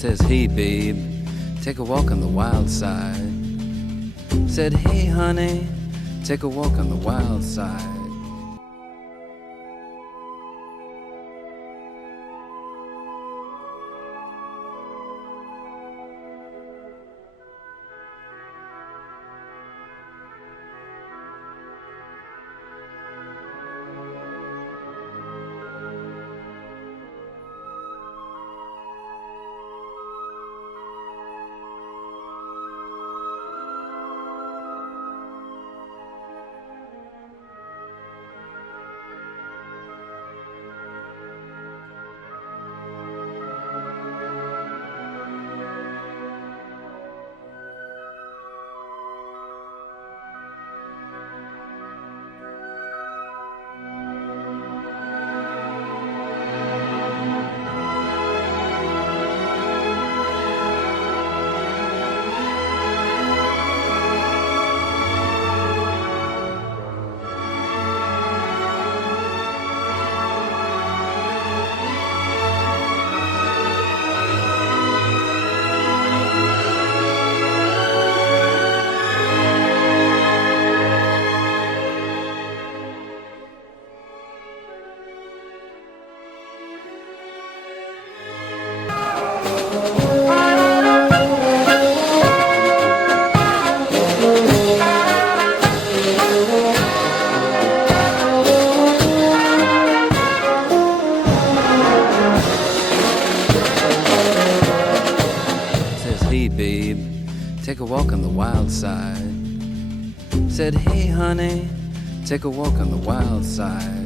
Says, hey babe, take a walk on the wild side. Said, hey honey, take a walk on the wild side. Hey babe, take a walk on the wild side. Said, hey honey, take a walk on the wild side.